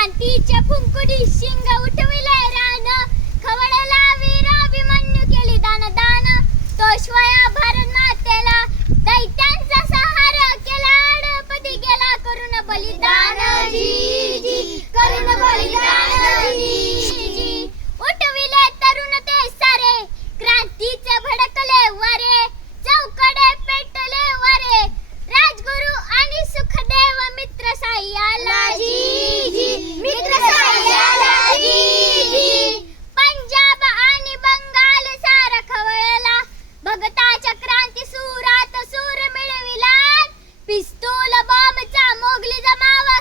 क्रांतीच्या फुंकुडी शिंग उठविलाय रान. Mała